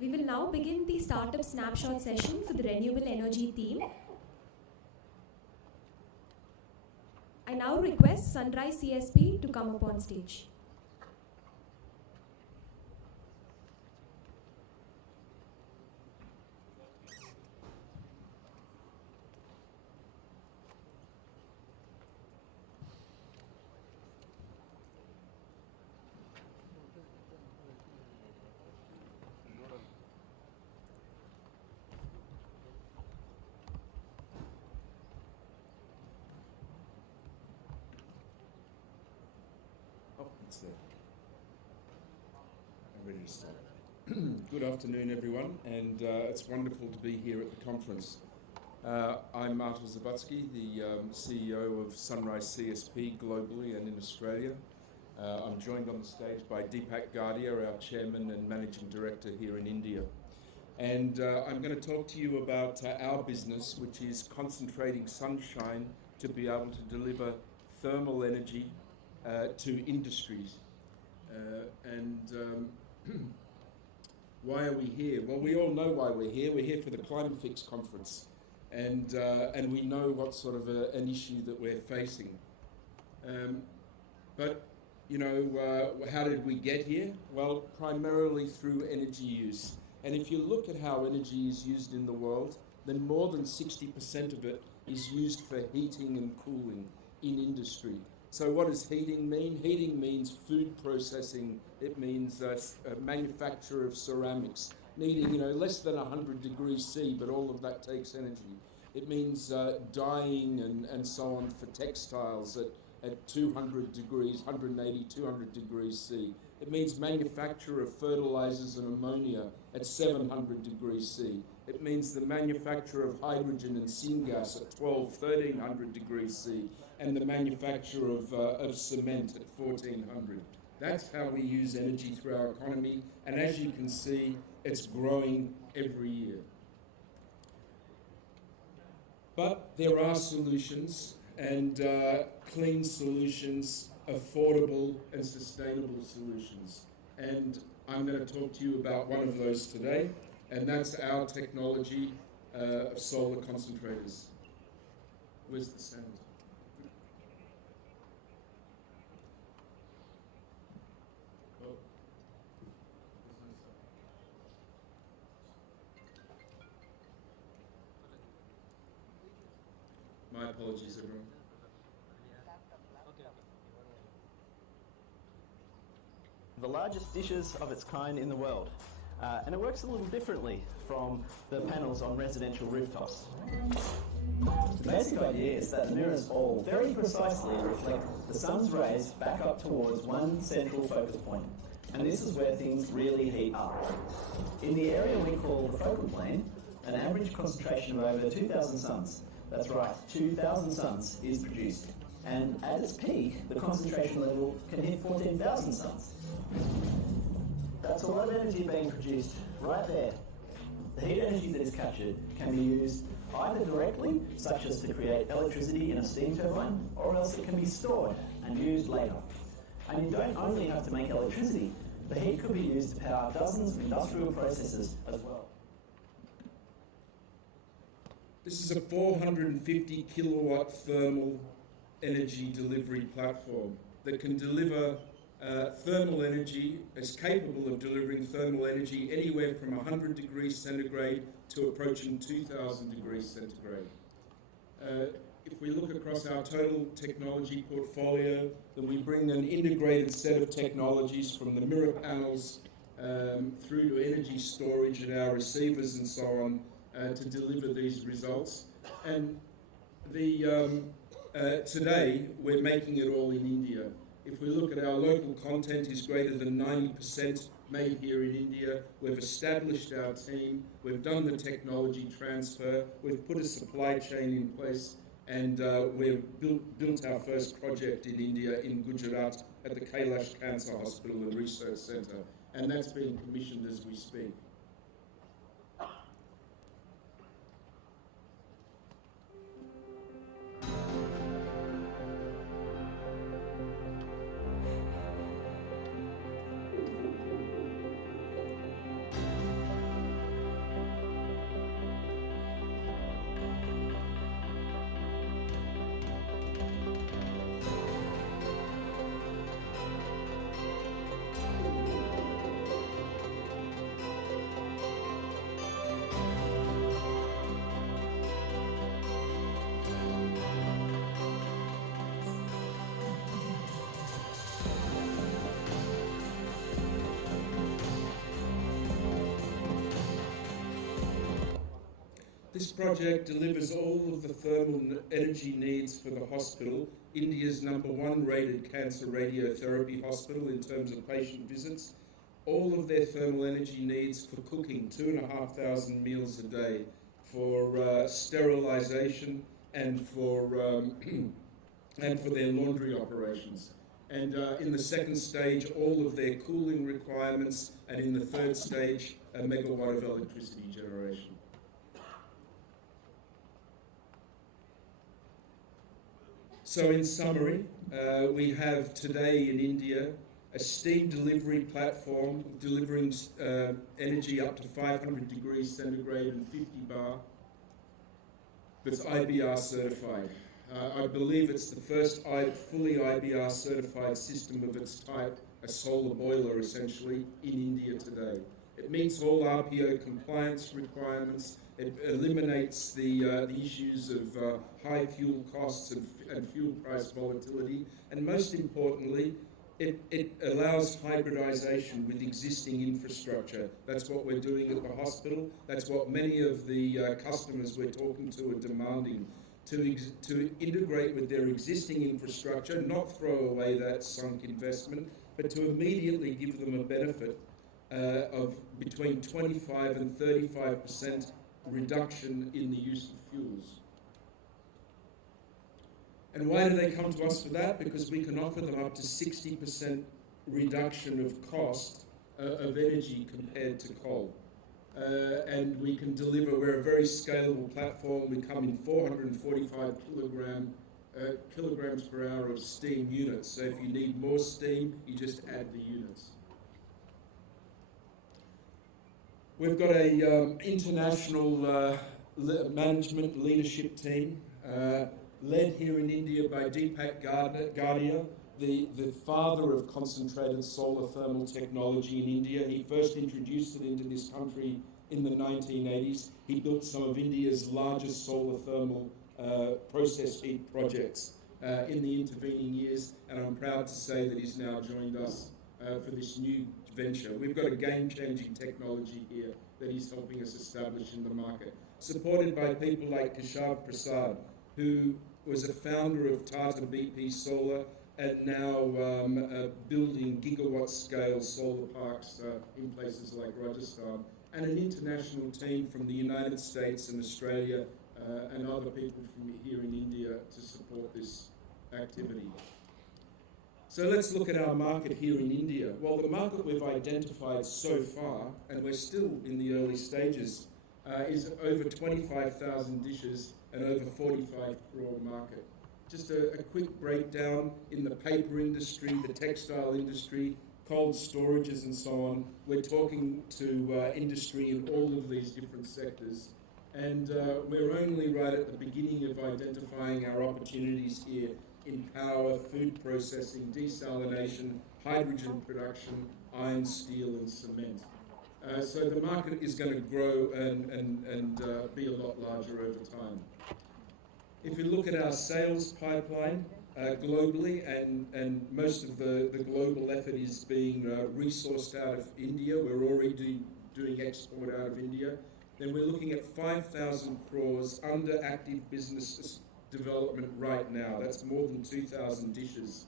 We will now begin the startup snapshot session for the renewable energy theme. I now request Sunrise CSP to come up on stage. I'm ready to start. Good afternoon, everyone, and it's wonderful to be here at the conference. I'm Marta Zabutsky, the CEO of Sunrise CSP globally and in Australia. I'm joined on the stage by Deepak Gardia, our Chairman and Managing Director here in India. And I'm going to talk to you about our business, which is concentrating sunshine to be able to deliver thermal energy to industries. Why are we here? Well, we all know why we're here. We're here for the CLIMAFIX conference, and we know what sort of an issue that we're facing. But you know, how did we get here? Well, primarily through energy use. And if you look at how energy is used in the world, then more than 60% of it is used for heating and cooling in industry. So what does heating mean? Heating means food processing. It means manufacture of ceramics, needing less than 100 degrees C, but all of that takes energy. It means dyeing and so on for textiles at 200 degrees, 180, 200 degrees C. It means manufacture of fertilizers and ammonia at 700 degrees C. It means the manufacture of hydrogen and syngas at 1,300 degrees C, and the manufacture of cement at 1,400. That's how we use energy through our economy, and as you can see, it's growing every year. But there are solutions, and clean solutions, affordable and sustainable solutions. And I'm going to talk to you about one of those today, and that's our technology of solar concentrators. Where's the sound? My apologies, everyone. The largest dishes of its kind in the world. And it works a little differently from the panels on residential rooftops. The basic idea is that the mirrors all very precisely reflect the sun's rays back up towards one central focus point. And this is where things really heat up. In the area we call the focal plane, an average concentration of over 2,000 suns, that's right, 2,000 suns is produced. And at its peak, the concentration level can hit 14,000 suns. That's a lot of energy being produced right there. The heat energy that is captured can be used either directly, such as to create electricity in a steam turbine, or else it can be stored and used later. And you don't only have to make electricity, the heat could be used to power dozens of industrial processes as well. This is a 450 kilowatt thermal energy delivery platform that can deliver thermal energy, is capable of delivering thermal energy anywhere from 100 degrees centigrade to approaching 2,000 degrees centigrade. If we look across our total technology portfolio, then we bring an integrated set of technologies from the mirror panels through to energy storage and our receivers and so on to deliver these results. And today, we're making it all in India. If we look at our local content is greater than 90% made here in India. We've established our team. We've done the technology transfer. We've put a supply chain in place, and we've built our first project in India in Gujarat at the Kailash Cancer Hospital and Research Centre, and that's being commissioned as we speak. project delivers all of the thermal energy needs for the hospital, India's #1 rated cancer radiotherapy hospital in terms of patient visits, all of their thermal energy needs for cooking, 2,500 meals a day, for sterilization and for their laundry operations. And in the second stage, all of their cooling requirements, and in the third stage, a megawatt of electricity generation. So in summary, we have today in India a steam delivery platform delivering energy up to 500 degrees centigrade and 50 bar that's IBR certified. I believe it's the first fully IBR certified system of its type, a solar boiler essentially, in India today. It meets all RPO compliance requirements. It eliminates the issues of high fuel costs and fuel price volatility. And most importantly, it allows hybridization with existing infrastructure. That's what we're doing at the hospital. That's what many of the customers we're talking to are demanding. To integrate with their existing infrastructure, not throw away that sunk investment, but to immediately give them a benefit of between 25 and 35% reduction in the use of fuels. And why do they come to us for that? Because we can offer them up to 60% reduction of cost of energy compared to coal. And we can deliver, we're a very scalable platform. We come in 445 kilograms per hour of steam units. So if you need more steam, you just add the units. We've got a international management leadership team led here in India by Deepak Gadia, the father of concentrated solar thermal technology in India. He first introduced it into this country in the 1980s. He built some of India's largest solar thermal process heat projects in the intervening years, and I'm proud to say that he's now joined us for this new venture. We've got a game-changing technology here that he's helping us establish in the market, supported by people like Keshav Prasad, who was a founder of Tata BP Solar and now building gigawatt-scale solar parks in places like Rajasthan, and an international team from the United States and Australia and other people from here in India to support this activity. So let's look at our market here in India. Well, the market we've identified so far, and we're still in the early stages, is over 25,000 dishes and over 45 crore market. Just a quick breakdown in the paper industry, the textile industry, cold storages and so on. We're talking to industry in all of these different sectors. And we're only right at the beginning of identifying our opportunities here in power, food processing, desalination, hydrogen production, iron, steel and cement. So the market is going to grow and be a lot larger over time. If you look at our sales pipeline globally, and most of the global effort is being resourced out of India, we're already doing export out of India, then we're looking at 5,000 crores under active business development right now. That's more than 2,000 dishes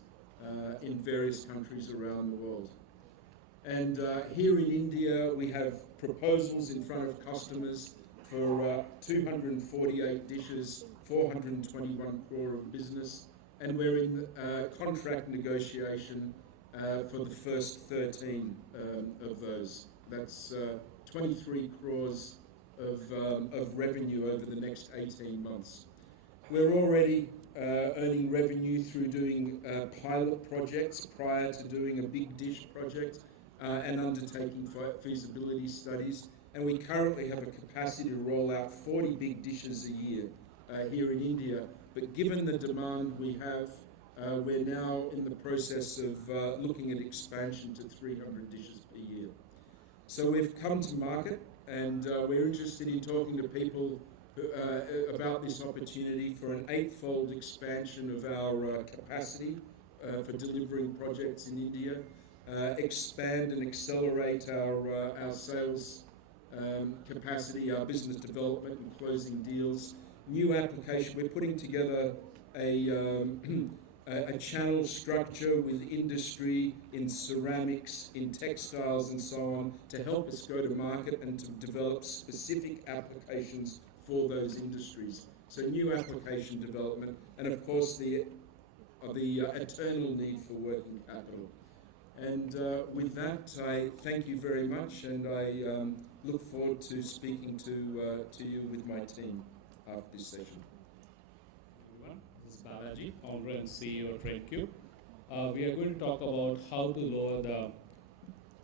in various countries around the world. And here in India, we have proposals in front of customers for 248 dishes, 421 crore of business, and we're in contract negotiation for the first 13 of those. That's 23 crores of revenue over the next 18 months. We're already earning revenue through doing pilot projects prior to doing a big dish project and undertaking feasibility studies. And we currently have a capacity to roll out 40 big dishes a year here in India. But given the demand we have, we're now in the process of looking at expansion to 300 dishes per year. So we've come to market, and we're interested in talking to people about this opportunity for an 8-fold expansion of our capacity for delivering projects in India, expand and accelerate our sales capacity, our business development and closing deals, new application. We're putting together a channel structure with industry in ceramics, in textiles and so on to help us go to market and to develop specific applications for those industries. So new application development and of course the eternal need for working capital. And with that, I thank you very much, and I look forward to speaking to you with my team after this session. Everyone, this is Balaji, founder and CEO of TradeCube. We are going to talk about how to lower the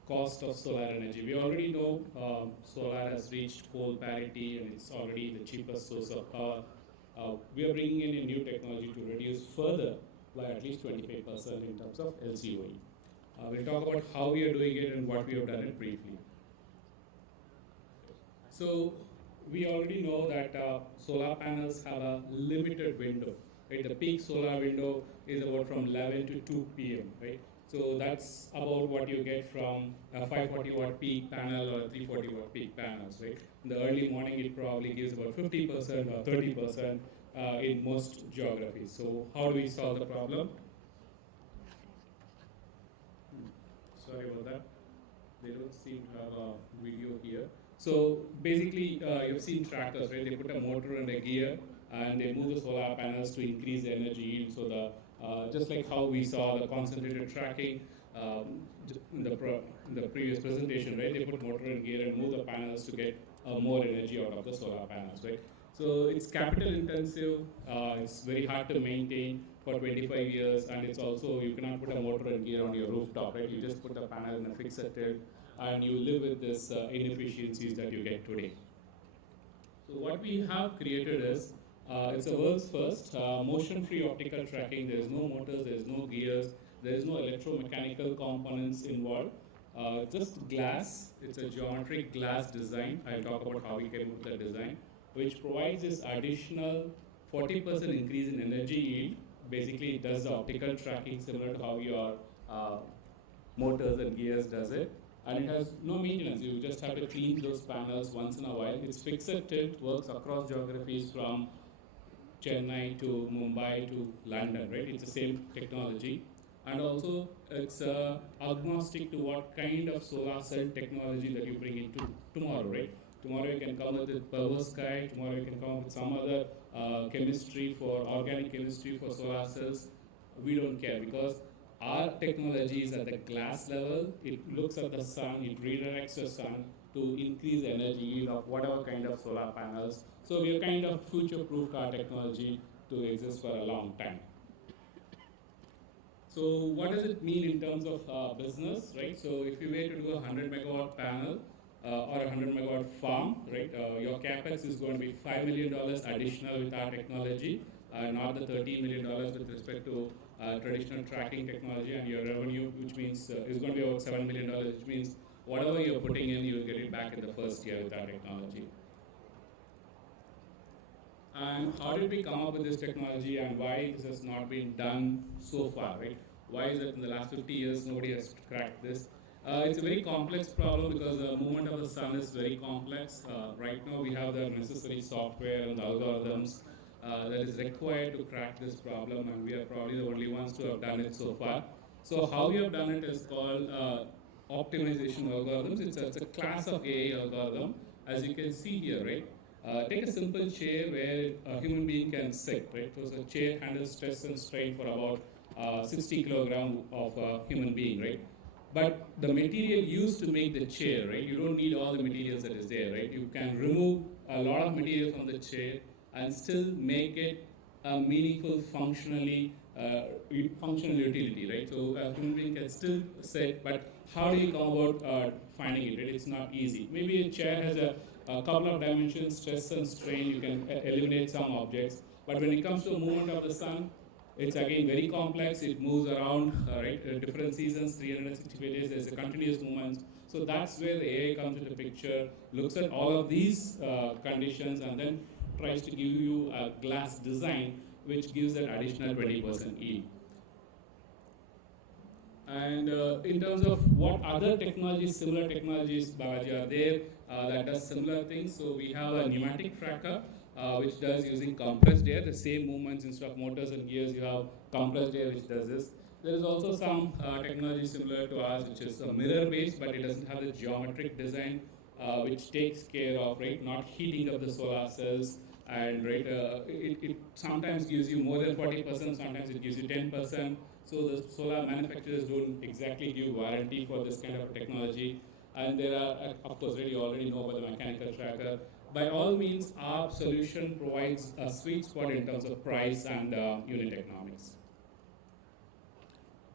cost of solar energy. We already know solar has reached coal parity and it's already the cheapest source of power. We are bringing in a new technology to reduce further by at least 25% in terms of LCOE. We'll talk about how we are doing it and what we have done it briefly. So we already know that solar panels have a limited window. Right? The peak solar window is about from 11 to 2 p.m. Right? So that's about what you get from a 540 watt peak panel or a 340 watt peak panels. Right? In the early morning, it probably gives about 50% or 30% in most geographies. So how do we solve the problem? Sorry about that. They don't seem to have a video here. So basically, you've seen tractors, right? They put a motor and a gear, and they move the solar panels to increase the energy yield. So the just like how we saw the concentrated tracking in the previous presentation, right? They put motor and gear and move the panels to get more energy out of the solar panels, right? So it's capital intensive. It's very hard to maintain for 25 years, and it's also, you cannot put a motor and gear on your rooftop, right? You just put the panel in a fixed tilt, and you live with this inefficiencies that you get today. So what we have created is, it's a world's first motion-free optical tracking. There is no motors, there is no gears, there is no electromechanical components involved. Just glass. It's a geometric glass design. I'll talk about how we came up with the design, which provides this additional 40% increase in energy yield. Basically, it does the optical tracking similar to how your motors and gears does it. And it has no maintenance. You just have to clean those panels once in a while. It's fixed tilt, works across geographies from Chennai to Mumbai to London, right? It's the same technology. And also, it's agnostic to what kind of solar cell technology that you bring into tomorrow, right? Tomorrow you can come up with perovskite, tomorrow you can come up with some other chemistry for organic chemistry for solar cells. We don't care because our technology is at the glass level. It looks at the sun, it redirects the sun to increase the energy yield of whatever kind of solar panels. So we have kind of future-proofed our technology to exist for a long time. So what does it mean in terms of business, right? So if you were to do a 100 megawatt panel, or a 100 megawatt farm, right? Your capex is going to be $5 million additional with our technology, not the $13 million with respect to traditional tracking technology, and your revenue, which means is going to be about $7 million, which means whatever you're putting in, you'll get it back in the first year with our technology. And how did we come up with this technology, and why this has not been done so far, right? Why is it in the last 50 years nobody has cracked this? It's a very complex problem because the movement of the sun is very complex. Right now we have the necessary software and algorithms that is required to crack this problem, and we are probably the only ones to have done it so far. So how we have done it is called optimization algorithms. It's a class of AI algorithm, as you can see here, right? Take a simple chair where a human being can sit, right? So the chair handles stress and strain for about 60 kilograms of a human being, right? But the material used to make the chair, right? You don't need all the materials that is there, right? You can remove a lot of material from the chair and still make it a meaningful functional utility, right? So a human being can still sit, but how do you come about finding it, right? It's not easy. Maybe a chair has a couple of dimensions, stress and strain, you can eliminate some objects. But when it comes to movement of the sun, it's again very complex. It moves around, right? Different seasons, 365 days. There's a continuous movement. So that's where the AI comes into the picture, looks at all of these conditions, and then tries to give you a glass design which gives that additional 20% yield. And in terms of what other technologies, similar technologies, Balaji, are there that does similar things. So we have a pneumatic tracker which does using compressed air, the same movements instead of motors and gears, you have compressed air which does this. There is also some technology similar to ours, which is mirror based, but it doesn't have the geometric design, which takes care of not heating up the solar cells, and it sometimes gives you more than 40%, sometimes it gives you 10%. So the solar manufacturers don't exactly give warranty for this kind of technology. And there are, of course, you already know about the mechanical tracker. By all means, our solution provides a sweet spot in terms of price and unit economics.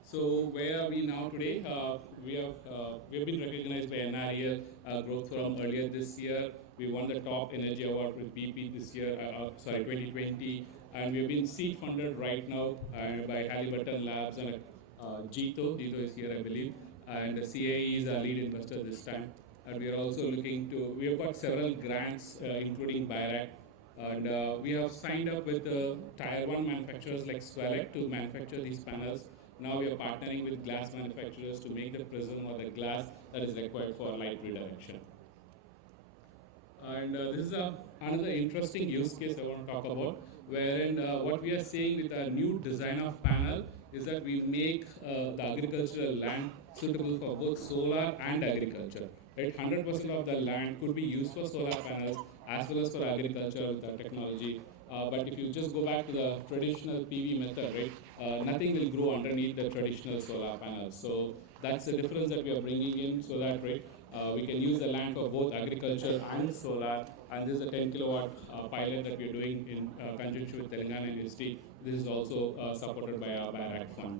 So where are we now today? We have been recognized by NREL Growth Forum earlier this year. We won the top energy award with BP this year, 2020, and we've been seed funded right now by Halliburton Labs and Jito is here, I believe, and the CAE is our lead investor this time. And we are also looking to, we have got several grants, including BIRAC, and we have signed up with Tier 1 manufacturers like Swelec to manufacture these panels. Now we are partnering with glass manufacturers to make the prism or the glass that is required for light redirection. And this is another interesting use case I want to talk about, wherein what we are seeing with our new design of panel is that we make the agricultural land suitable for both solar and agriculture. Right, 100% of the land could be used for solar panels as well as for agriculture with our technology. But if you just go back to the traditional PV method, right, nothing will grow underneath the traditional solar panels. So that's the difference that we are bringing in, so that we can use the land for both agriculture and solar. And this is a 10 kilowatt pilot that we are doing in conjunction with Telangana University. This is also supported by our BIRAC fund.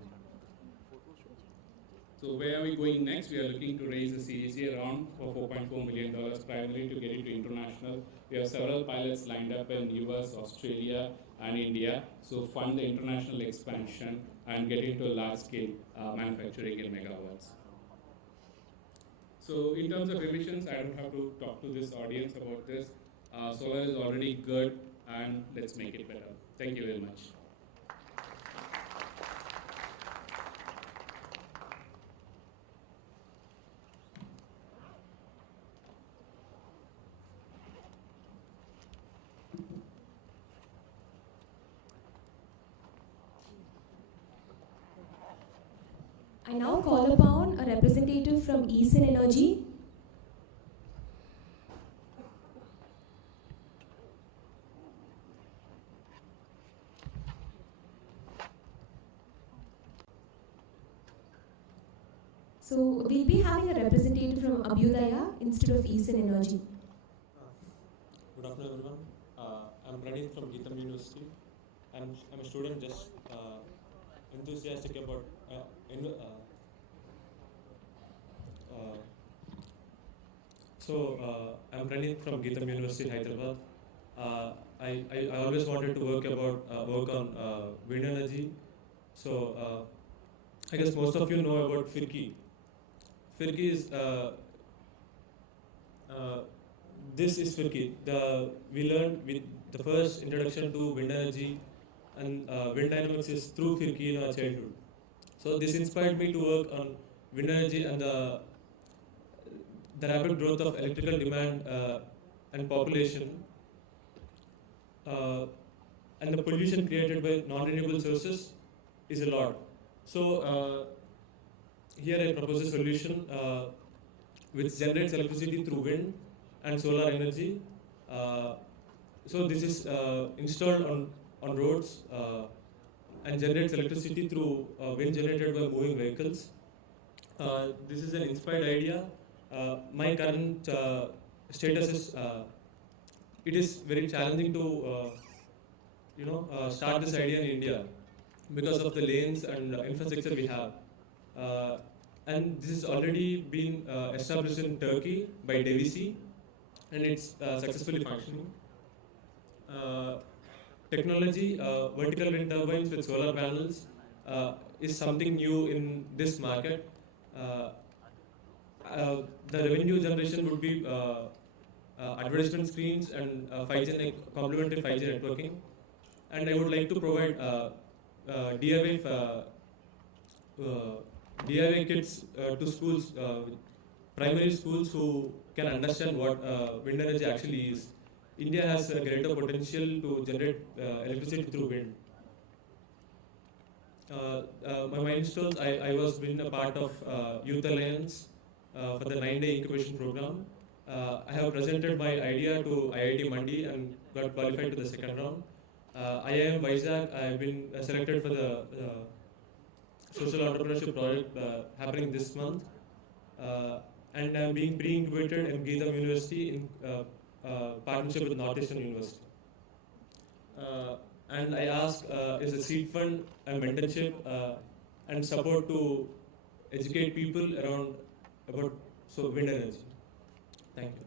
So where are we going next? We are looking to raise a Series A round for $4.4 million, primarily to get into international. We have several pilots lined up in US, Australia, and India. So fund the international expansion and get into large-scale manufacturing in megawatts. So in terms of emissions, I don't have to talk to this audience about this. Solar is already good, and let's make it better. Thank you very much. I now call upon a representative from EAI Energy. So we'll be having a representative from Abhyudaya instead of EAI Energy. Good afternoon, everyone. I'm Pranit from Geetham University. I'm a student just enthusiastic about I'm Pranit from Geetham University, Hyderabad. I always wanted to work on wind energy. So I guess most of you know about FIRCI. FIRCI is this is FIRCI. We learned with the first introduction to wind energy and wind dynamics is through FIRCI in our childhood. So this inspired me to work on wind energy and the rapid growth of electrical demand and population and the pollution created by non-renewable sources is a lot. So here I propose a solution which generates electricity through wind and solar energy. So this is installed on roads and generates electricity through wind generated by moving vehicles. This is an inspired idea. My current status is it is very challenging to start this idea in India because of the lanes and infrastructure we have. And this has already been established in Turkey by DVC, and it's successfully functioning. Technology, vertical wind turbines with solar panels is something new in this market. The revenue generation would be advertisement screens and 5G complementary 5G networking. And I would like to provide DIY kits to schools, primary schools who can understand what wind energy actually is. India has a greater potential to generate electricity through wind. My milestones, I was been a part of Youth Alliance for the 9-day incubation program. I have presented my idea to IIT Mandi and got qualified to the second round. IIM Vizag, I have been selected for the social entrepreneurship project happening this month. And I'm being pre-incubated in Geetham University in partnership with Northeastern University. And I ask is a seed fund and mentorship and support to educate people around about wind energy. Thank you.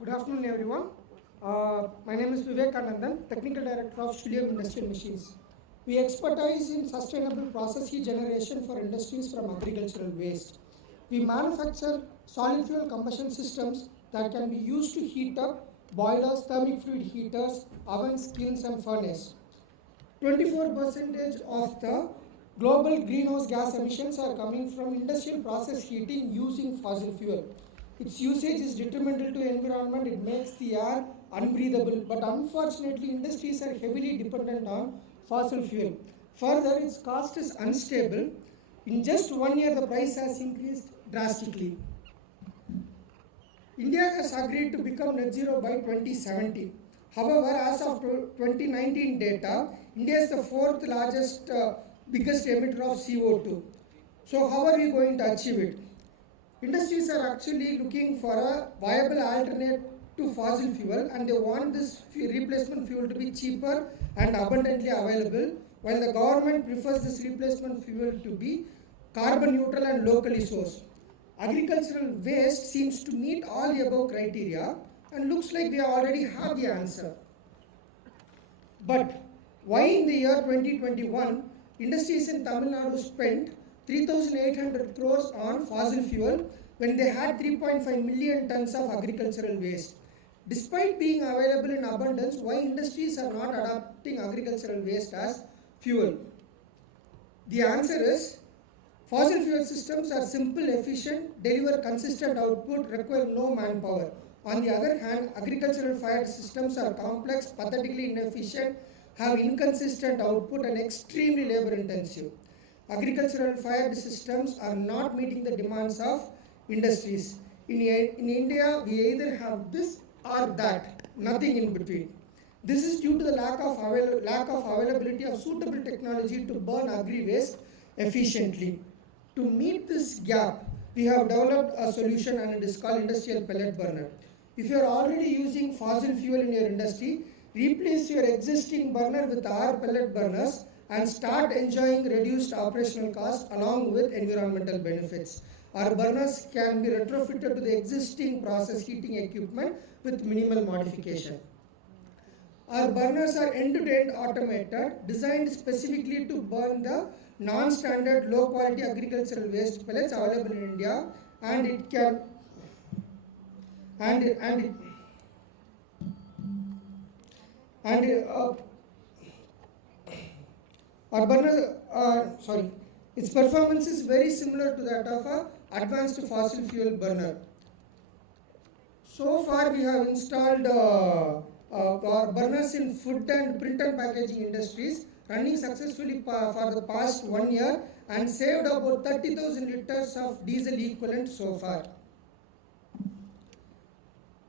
Good afternoon, everyone. My name is Vivekanandan, Technical Director of Studio Industrial Machines. We expertise in sustainable process heat generation for industries from agricultural waste. We manufacture solid fuel combustion systems that can be used to heat up boilers, thermic fluid heaters, ovens, kilns and furnace. 24% of the global greenhouse gas emissions are coming from industrial process heating using fossil fuel. Its usage is detrimental to environment, it makes the air unbreathable, but unfortunately industries are heavily dependent on fossil fuel. Further, its cost is unstable. In just 1 year, the price has increased drastically. India has agreed to become net zero by 2070. However, as of 2019 data, India is the fourth largest, biggest emitter of CO2. So how are we going to achieve it? Industries are actually looking for a viable alternate to fossil fuel, and they want this replacement fuel to be cheaper and abundantly available, while the government prefers this replacement fuel to be carbon neutral and locally sourced. Agricultural waste seems to meet all the above criteria and looks like we already have the answer. But why in the year 2021, industries in Tamil Nadu spent 3,800 crores on fossil fuel when they had 3.5 million tons of agricultural waste? Despite being available in abundance, why industries are not adopting agricultural waste as fuel? The answer is, fossil fuel systems are simple, efficient, deliver consistent output, require no manpower. On the other hand, agricultural fired systems are complex, pathetically inefficient, have inconsistent output and extremely labor intensive. Agricultural fired systems are not meeting the demands of industries. In India, we either have this or that, nothing in between. This is due to the lack of availability of suitable technology to burn agri waste efficiently. To meet this gap, we have developed a solution, and it is called industrial pellet burner. If you are already using fossil fuel in your industry, replace your existing burner with our pellet burners and start enjoying reduced operational costs along with environmental benefits. Our burners can be retrofitted to the existing process heating equipment with minimal modification. Our burners are end-to-end automated, designed specifically to burn the non-standard low-quality agricultural waste pellets available in India, and it can our burner, its performance is very similar to that of an advanced fossil fuel burner. So far, we have installed our burners in food and print and packaging industries, running successfully for the past 1 year and saved about 30,000 liters of diesel equivalent so far.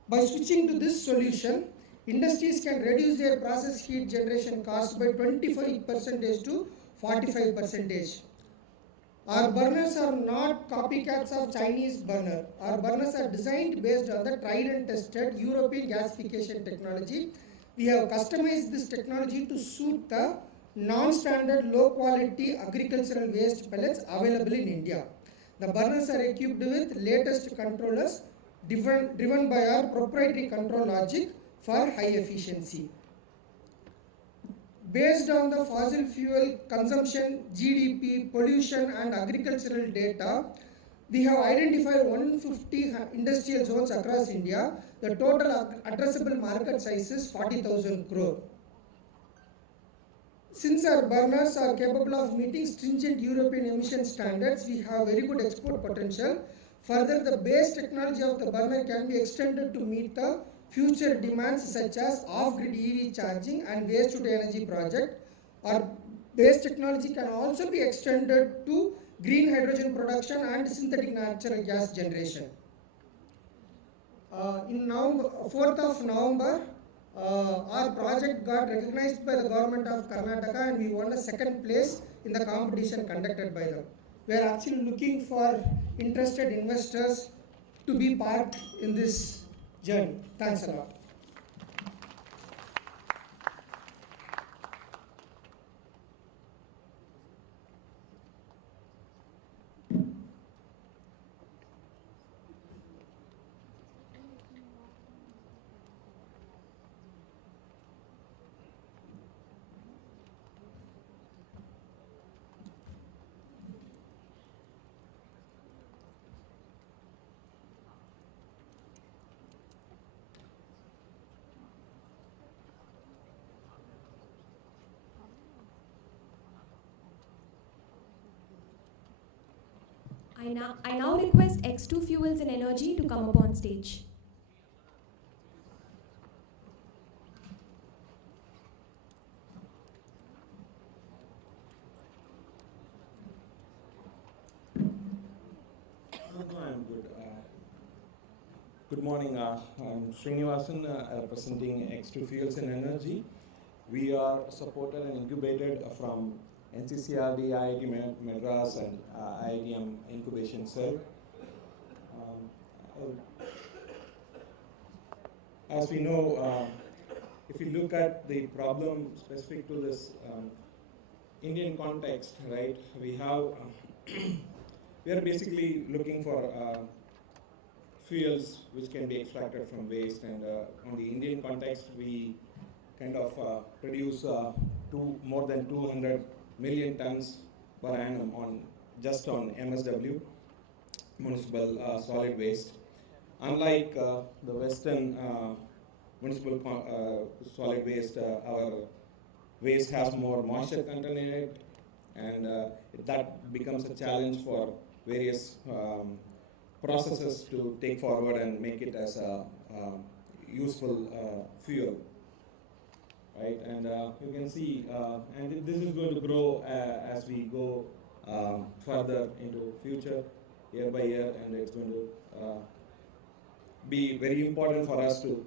By switching to this solution, industries can reduce their process heat generation cost by 25% to 45%. Our burners are not copycats of Chinese burner. Our burners are designed based on the tried and tested European gasification technology. We have customized this technology to suit the non-standard low-quality agricultural waste pellets available in India. The burners are equipped with latest controllers driven by our proprietary control logic for high efficiency. Based on the fossil fuel consumption, GDP, pollution and agricultural data, we have identified 150 industrial zones across India. The total addressable market size is 40,000 crore. Since our burners are capable of meeting stringent European emission standards, we have very good export potential. Further, the base technology of the burner can be extended to meet the future demands such as off-grid EV charging and waste-to-energy project. Our base technology can also be extended to green hydrogen production and synthetic natural gas generation. In November, 4th of November, our project got recognized by the government of Karnataka and we won the second place in the competition conducted by them. We are actually looking for interested investors to be part in this journey. Thanks a lot. I now request X2 Fuels and Energy to come up on stage. I'm good. Good morning. I'm Srinivasan, representing X2 Fuels and Energy. We are supported and incubated from NCCRD, IIT Madras, and IITM Incubation Cell. As we know, if you look at the problem specific to this Indian context, right, we have we are basically looking for fuels which can be extracted from waste, and on the Indian context, we kind of produce more than 200 million tons per annum just on MSW, municipal solid waste. Unlike the Western municipal solid waste, our waste has more moisture content in it, and that becomes a challenge for various processes to take forward and make it as a useful fuel. Right, and you can see, and this is going to grow as we go further into future, year by year, and it's going to be very important for us to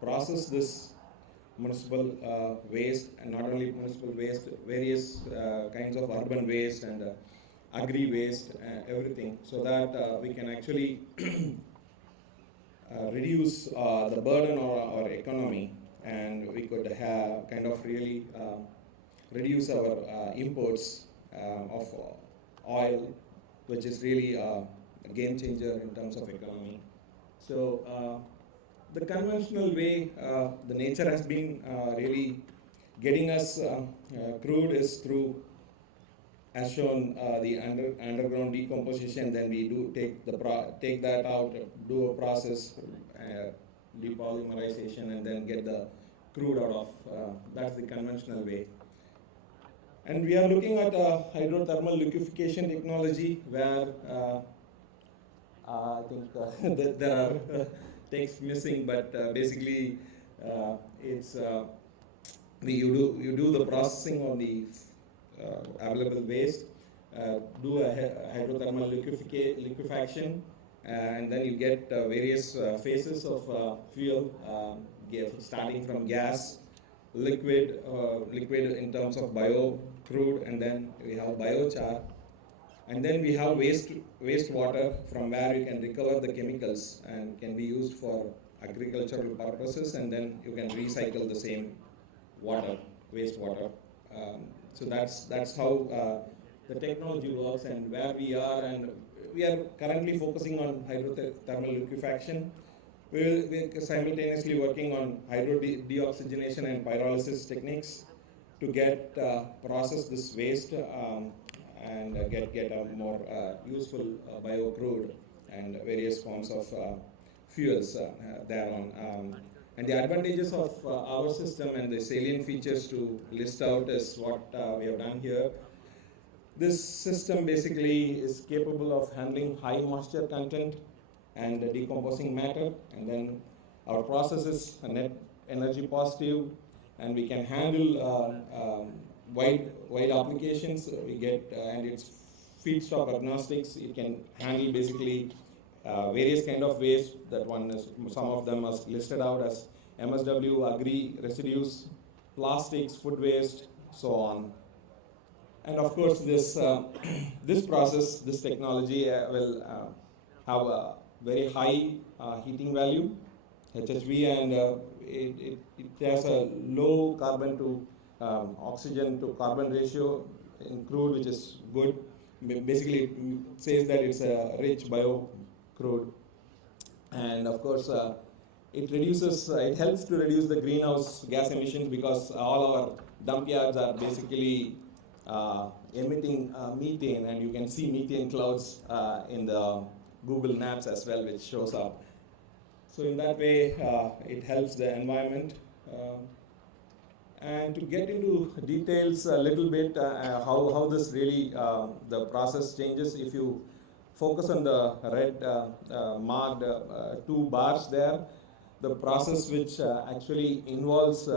process this municipal waste, and not only municipal waste, various kinds of urban waste and agri waste, everything, so that we can actually reduce the burden on our economy, and we could have kind of really reduce our imports of oil, which is really a game changer in terms of economy. So the conventional way, the nature has been really getting us crude is through, as shown, the underground decomposition. Then we do take that out, do a process, depolymerization, and then get the crude out of. That's the conventional way. And we are looking at hydrothermal liquefaction technology, where I think there are text missing, but basically it's you do the processing on the available waste, do a hydrothermal liquefaction, and then you get various phases of fuel, starting from gas, liquid in terms of bio crude, and then we have biochar, and then we have wastewater, from where you can recover the chemicals and can be used for agricultural purposes, and then you can recycle the same wastewater. So that's how the technology works and where we are, and we are currently focusing on hydrothermal liquefaction. We're simultaneously working on deoxygenation and pyrolysis techniques to process this waste and get a more useful bio crude and various forms of fuels thereon. And the advantages of our system and the salient features to list out is what we have done here. This system basically is capable of handling high moisture content and decomposing matter, and then our process is net energy positive, and we can handle wide applications. We get and it's feedstock agnostics. It can handle basically various kind of waste that one is, some of them are listed out as MSW, agri residues, plastics, food waste, so on. And of course, this this process, this technology will have a very high heating value, HHV, and it has a low carbon to oxygen to carbon ratio in crude, which is good. Basically, it says that it's a rich bio crude, and of course, it reduces. It helps to reduce the greenhouse gas emissions because all our dump yards are basically emitting methane, and you can see methane clouds in the Google Maps as well, which shows up. So in that way, it helps the environment. And to get into details a little bit, how this really, the process changes, if you focus on the red marked 2 bars there, the process which actually involves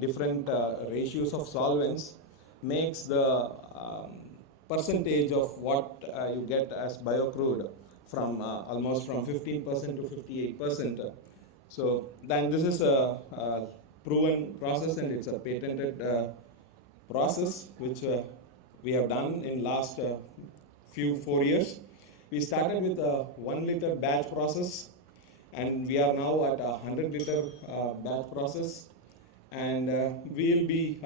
different ratios of solvents makes the percentage of what you get as biocrude from almost from 15% to 58%. So then this is a proven process, and it's a patented process which we have done in last 4 years. We started with a 1 liter batch process, and we are now at a 100 liter batch process, and we will be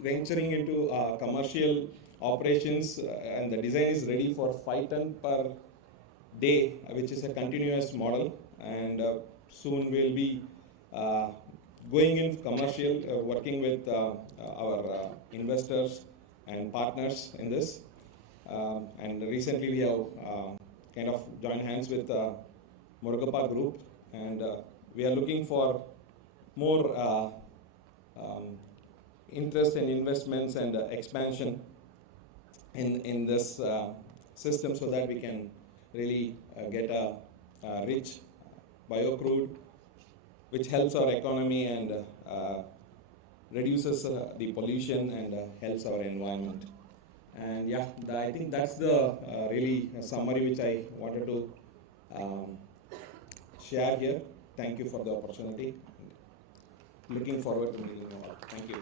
venturing into commercial operations, and the design is ready for 5 ton per day, which is a continuous model, and soon we'll be going in commercial, working with our investors and partners in this. And recently we have kind of joined hands with Morgapa Group, and we are looking for more interest and investments and expansion in this system, so that we can really get a rich biocrude, which helps our economy and reduces the pollution and helps our environment. And yeah, I think that's the really summary which I wanted to share here. Thank you for the opportunity. Looking forward to meeting you all. Thank you.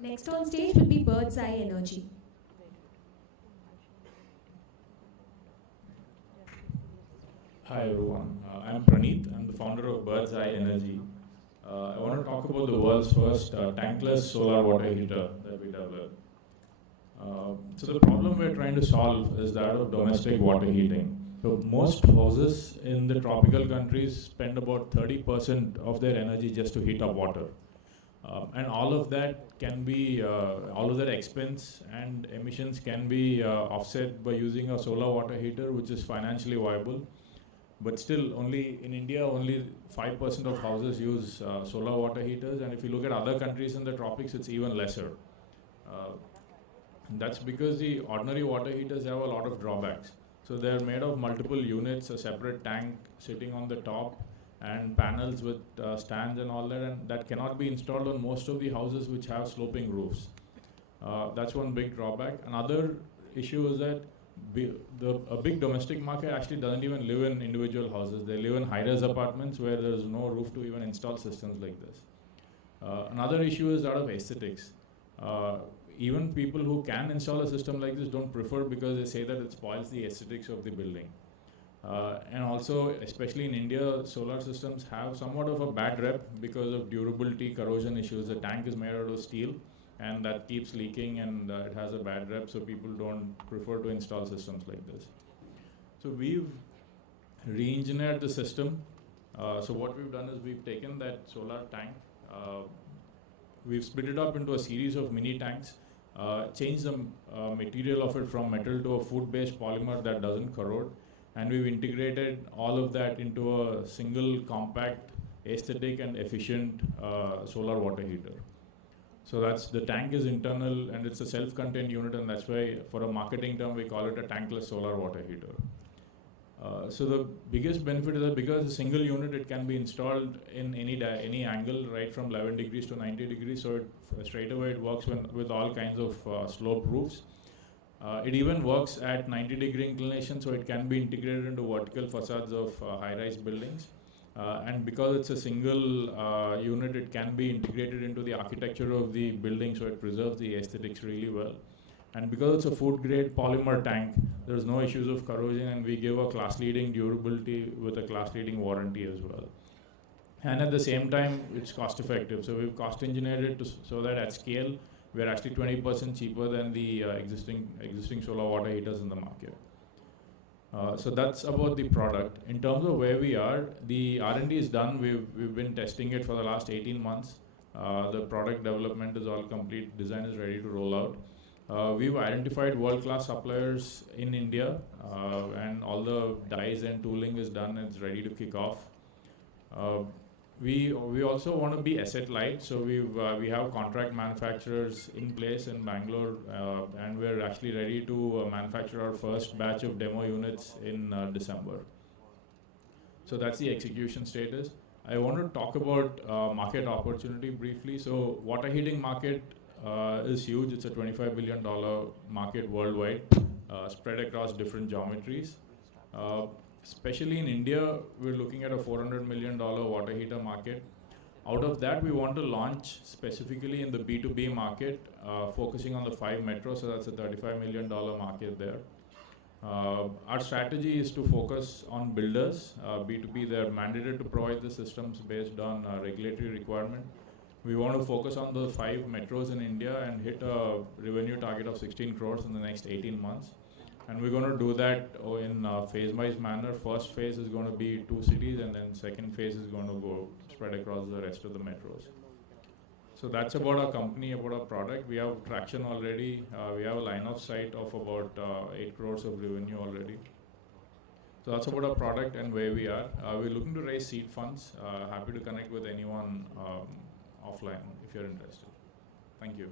Next on stage will be Bird's Eye Energy. Hi everyone, I'm Praneeth. I'm the founder of Bird's Eye Energy. I want to talk about the world's first tankless solar water heater that we developed. So the problem we're trying to solve is that of domestic water heating. So most houses in the tropical countries spend about 30% of their energy just to heat up water. And all of that can be, all of that expense and emissions can be offset by using a solar water heater, which is financially viable. But still, only in India, only 5% of houses use solar water heaters, and if you look at other countries in the tropics, it's even lesser. That's because the ordinary water heaters have a lot of drawbacks. So they're made of multiple units, a separate tank sitting on the top, and panels with stands and all that, and that cannot be installed on most of the houses which have sloping roofs. That's one big drawback. Another issue is that a big domestic market actually doesn't even live in individual houses. They live in high-rise apartments where there's no roof to even install systems like this. Another issue is that of aesthetics. Even people who can install a system like this don't prefer because they say that it spoils the aesthetics of the building. And also, especially in India, solar systems have somewhat of a bad rep because of durability, corrosion issues. The tank is made out of steel, and that keeps leaking, and it has a bad rep, so people don't prefer to install systems like this. So we've re-engineered the system. So what we've done is we've taken that solar tank, we've split it up into a series of mini tanks, changed the material of it from metal to a food-based polymer that doesn't corrode, and we've integrated all of that into a single compact, aesthetic and efficient solar water heater. So the tank is internal and it's a self-contained unit, and that's why for a marketing term we call it a tankless solar water heater. So the biggest benefit is that because it's a single unit, it can be installed in any angle, right from 11 degrees to 90 degrees, so straight away it works with all kinds of slope roofs. It even works at 90-degree inclination, so it can be integrated into vertical facades of high-rise buildings. And because it's a single unit, it can be integrated into the architecture of the building, so it preserves the aesthetics really well. And because it's a food-grade polymer tank, there's no issues of corrosion, and we give a class-leading durability with a class-leading warranty as well. And at the same time, it's cost-effective. So we've cost-engineered it so that at scale, we're actually 20% cheaper than the existing solar water heaters in the market. So that's about the product. In terms of where we are, the R&D is done. We've been testing it for the last 18 months. The product development is all complete. Design is ready to roll out. We've identified world-class suppliers in India, and all the dies and tooling is done and it's ready to kick off. We also want to be asset light, so we have contract manufacturers in place in Bangalore, and we're actually ready to manufacture our first batch of demo units in December. So that's the execution status. I want to talk about market opportunity briefly. So water heating market is huge. It's a $25 billion market worldwide, spread across different geometries. Especially in India, we're looking at a $400 million water heater market. Out of that, we want to launch specifically in the B2B market, focusing on the 5 metros, so that's a $35 million market there. Our strategy is to focus on builders. B2B, they're mandated to provide the systems based on regulatory requirement. We want to focus on the 5 metros in India and hit a revenue target of 16 crores in the next 18 months. And we're going to do that in a phase-wise manner. First phase is going to be 2 cities, and then second phase is going to go spread across the rest of the metros. So that's about our company, about our product. We have traction already. We have a line of sight of about 8 crores of revenue already. So that's about our product and where we are. We're looking to raise seed funds. Happy to connect with anyone offline if you're interested. Thank you.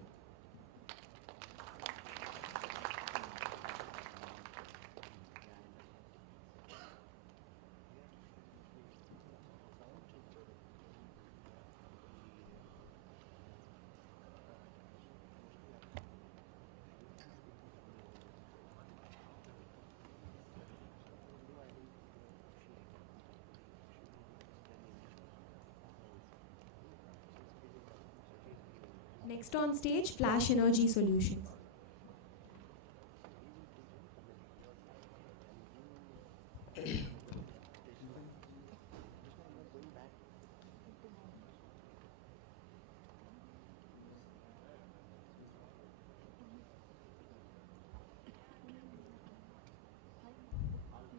Next on stage, Flash Energy Solutions.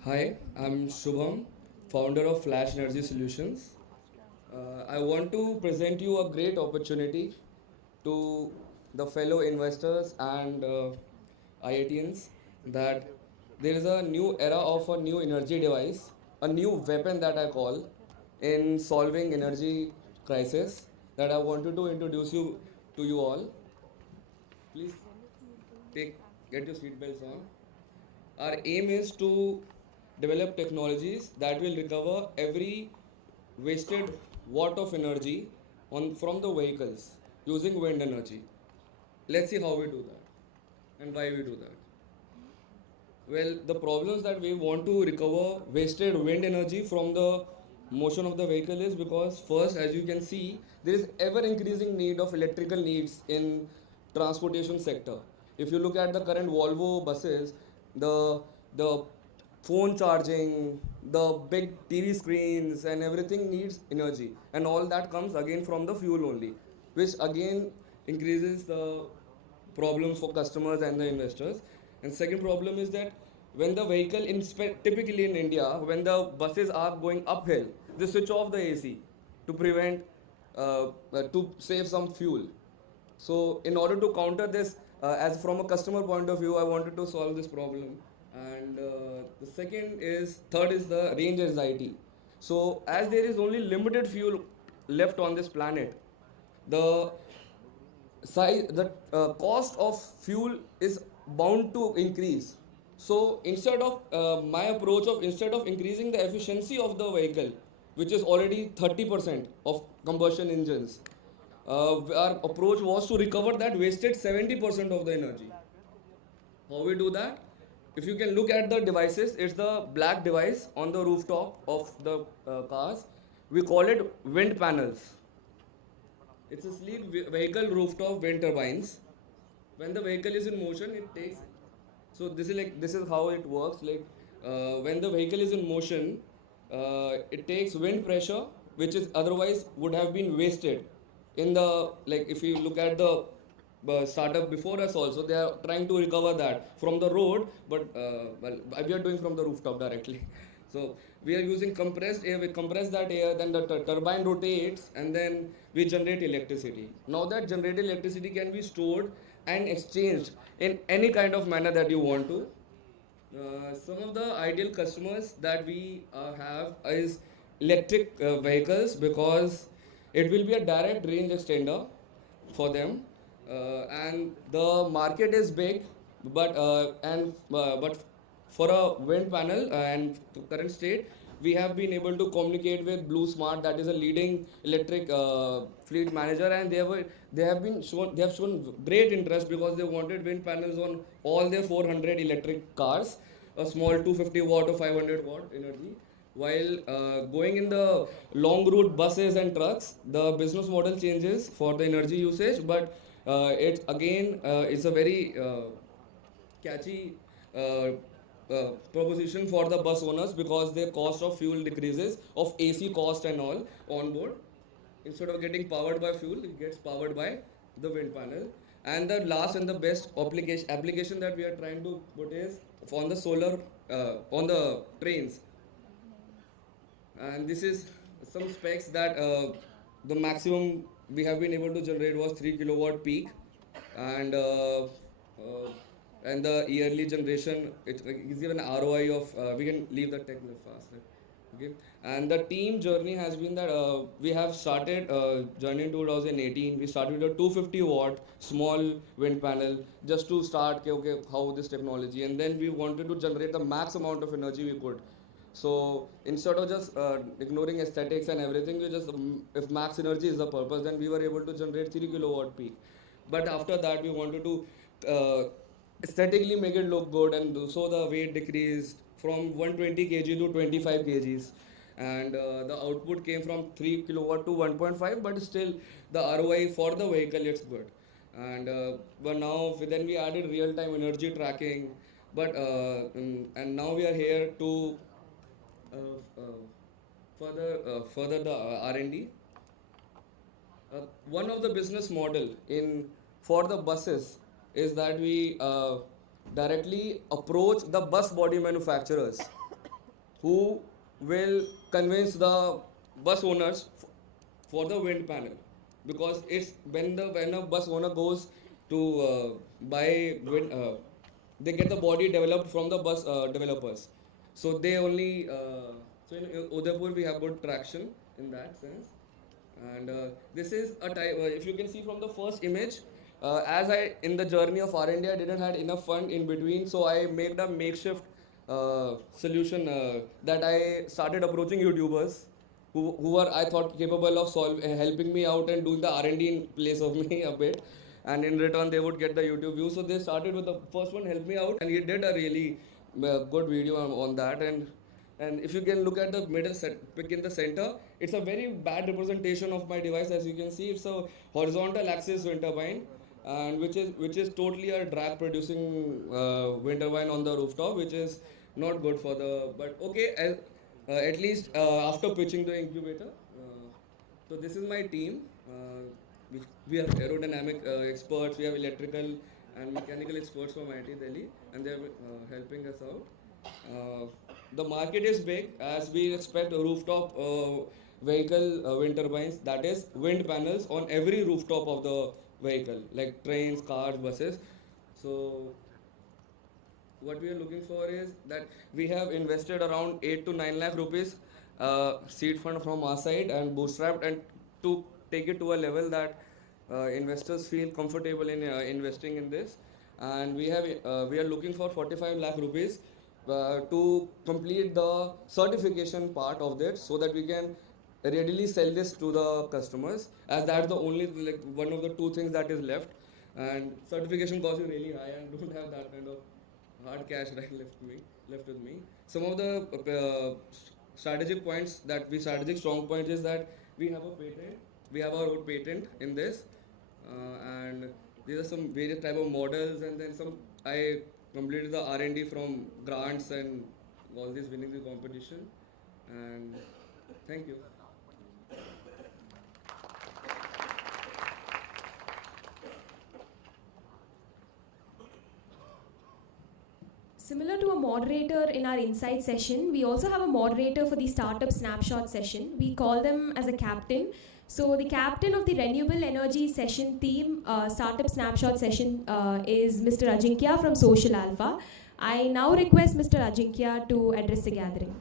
Hi, I'm Shubham, founder of Flash Energy Solutions. I want to present you a great opportunity to the fellow investors and IITians that there is a new era of a new energy device, a new weapon that I call in solving energy crisis that I wanted to introduce you to you all. Please get your seatbelts on. Our aim is to develop technologies that will recover every wasted watt of energy from the vehicles using wind energy. Let's see how we do that and why we do that. Well, the problems that we want to recover wasted wind energy from the motion of the vehicle is because first, as you can see, there is ever increasing need of electrical needs in transportation sector. If you look at the current Volvo buses, the phone charging, the big TV screens and everything needs energy, and all that comes again from the fuel only, which again increases the problems for customers and the investors. And second problem is that when the vehicle, typically in India, when the buses are going uphill, they switch off the AC to prevent, to save some fuel. So in order to counter this, as from a customer point of view, I wanted to solve this problem. And the third is the range anxiety. So as there is only limited fuel left on this planet, the cost of fuel is bound to increase. So instead of my approach of instead of increasing the efficiency of the vehicle, which is already 30% of combustion engines, our approach was to recover that wasted 70% of the energy. How we do that? If you can look at the devices, it's the black device on the rooftop of the cars. We call it wind panels. It's a sleek vehicle rooftop wind turbines. When the vehicle is in motion, it takes. So this is how it works. When the vehicle is in motion, it takes wind pressure, which is otherwise would have been wasted. In the if you look at the startup before us also, they are trying to recover that from the road, but we are doing from the rooftop directly. So we are using compressed air. We compress that air, then the turbine rotates, and then we generate electricity. Now that generated electricity can be stored and exchanged in any kind of manner that you want to. Some of the ideal customers that we have is electric vehicles, because it will be a direct range extender for them, and the market is big, but for a wind panel and current state, we have been able to communicate with Blue Smart, that is a leading electric fleet manager, and they have shown great interest because they wanted wind panels on all their 400 electric cars, a small 250 watt or 500 watt energy. While going in the long route buses and trucks, the business model changes for the energy usage, but it again is a very catchy proposition for the bus owners, because their cost of fuel decreases, of AC cost and all on board. Instead of getting powered by fuel, it gets powered by the wind panel. And the last and the best application that we are trying to put is on the solar, on the trains. And this is some specs that the maximum we have been able to generate was 3 kilowatt peak, and the yearly generation, it is given ROI of we can leave the tech faster. Okay, and the team journey has been that we have started journey in 2018. We started with a 250 watt small wind panel just to start how this technology, and then we wanted to generate the max amount of energy we could. So instead of just ignoring aesthetics and everything, we just if max energy is the purpose, then we were able to generate 3 kilowatt peak. But after that, we wanted to aesthetically make it look good, and so the weight decreased from 120 kg to 25 kgs, and the output came from 3 kilowatt to 1.5, but still the ROI for the vehicle is good. And but now then we added real-time energy tracking, but and now we are here to further the R&D. One of the business model for the buses is that we directly approach the bus body manufacturers, who will convince the bus owners for the wind panel, because it's when a bus owner goes to buy wind, they get the body developed from the bus developers. So they only so in Udaipur we have good traction in that sense. And this is a type, if you can see from the first image, as I in the journey of R&D, I didn't have enough fund in between, so I made a makeshift solution that I started approaching YouTubers who were, I thought, capable of helping me out and doing the R&D in place of me a bit, and in return they would get the YouTube views. So they started with the first one, help me out, and he did a really a good video on that. And if you can look at the middle pick in the center, it's a very bad representation of my device. As you can see, it's a horizontal axis wind turbine, and which is totally a drag producing wind turbine on the rooftop, which is not good for the. But okay, at least after pitching the incubator. So this is my team. We have aerodynamic experts, we have electrical and mechanical experts from IIT Delhi, and they're helping us out. The market is big, as we expect a rooftop vehicle wind turbines, that is wind panels on every rooftop of the vehicle, like trains, cars, buses. So what we are looking for is that we have invested around 8 to 9 lakh rupees seed fund from our side and bootstrapped, and to take it to a level that investors feel comfortable in investing in this. And we are looking for 45 lakh rupees to complete the certification part of this, so that we can readily sell this to the customers, as that's the only, like, one of the two things that is left. And certification cost is really high, and don't have that kind of hard cash right left with me. Some of the strategic strong points is that we have a patent, we have our own patent in this, and these are some various type of models, and then I completed the R&D from grants and all this, winning the competition. And thank you. Similar to a moderator in our Insight session, we also have a moderator for the Startup Snapshot session. We call them as a captain. So the captain of the Renewable Energy session theme, Startup Snapshot session, is Mr. Ajinkya from Social Alpha. I now request Mr. Ajinkya to address the gathering.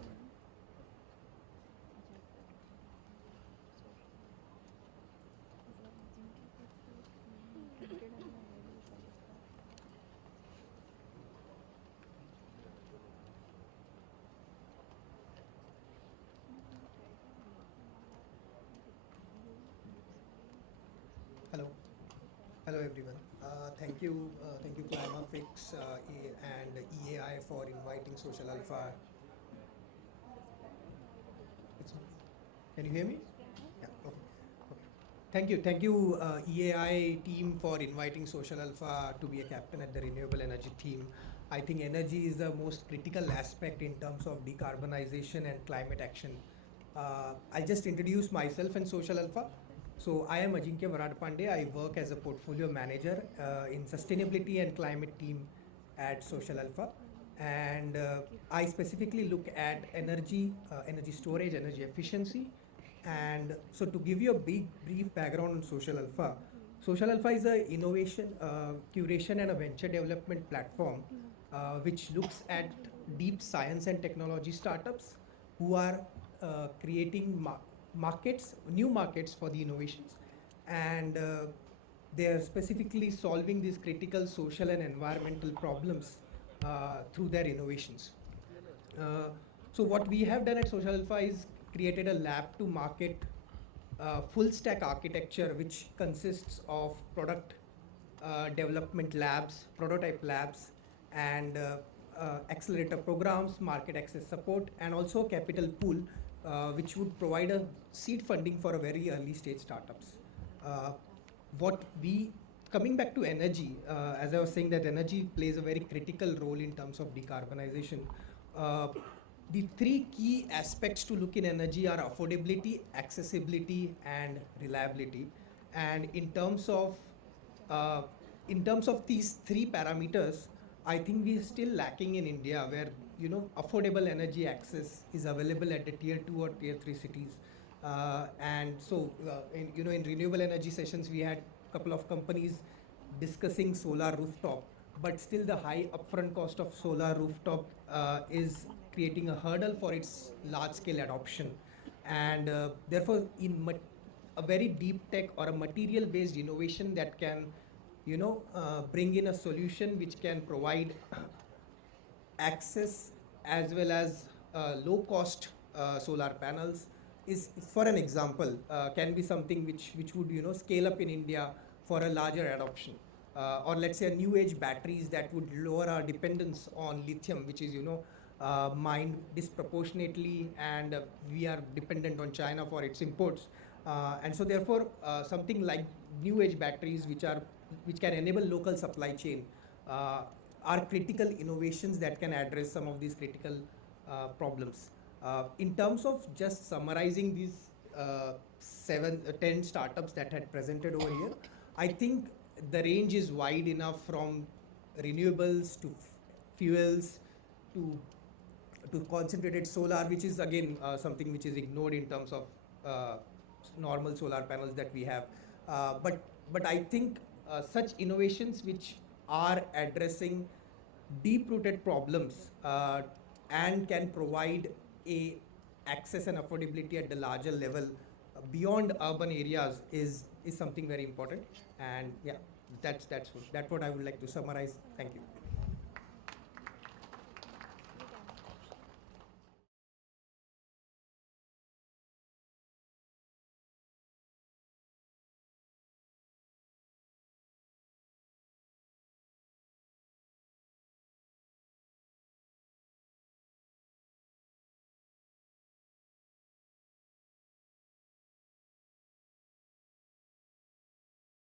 Hello everyone. Thank you CLIMAFIX and EAI for inviting Social Alpha. Can you hear me? Yeah. Okay. Thank you EAI team for inviting Social Alpha to be a captain at the Renewable Energy team. I think energy is the most critical aspect in terms of decarbonization and climate action. I'll just introduce myself and Social Alpha. So I am Ajinkya Varadpande. I work as a portfolio manager in sustainability and climate team at Social Alpha, and I specifically look at energy storage, energy efficiency. And so to give you a brief background on Social Alpha is a innovation, curation and a venture development platform which looks at deep science and technology startups who are creating new markets for the innovations, and they are specifically solving these critical social and environmental problems through their innovations. So what we have done at Social Alpha is created a lab to market full stack architecture, which consists of product development labs, prototype labs, and accelerator programs, market access support, and also capital pool which would provide a seed funding for a very early stage startups. Coming back to energy, as I was saying, that energy plays a very critical role in terms of decarbonization. The three key aspects to look in energy are affordability, accessibility, and reliability. And in terms of these three parameters, I think we are still lacking in India, where affordable energy access is available at the tier 2 or tier 3 cities. And so in renewable energy sessions, we had a couple of companies discussing solar rooftop, but still the high upfront cost of solar rooftop is creating a hurdle for its large scale adoption. And therefore, in a very deep tech or a material based innovation that can bring in a solution which can provide access as well as low cost solar panels is, for an example, can be something which would scale up in India for a larger adoption. or let's say a new age batteries that would lower our dependence on lithium, which is mined disproportionately, and we are dependent on China for its imports. And so therefore something like new age batteries which can enable local supply chain are critical innovations that can address some of these critical problems. In terms of just summarizing these 10 startups that had presented over here, I think the range is wide enough from renewables to fuels to concentrated solar, which is again something which is ignored in terms of normal solar panels that we have. But I think such innovations which are addressing deep-rooted problems and can provide a access and affordability at the larger level beyond urban areas is something very important. And yeah, that's what I would like to summarize. Thank you.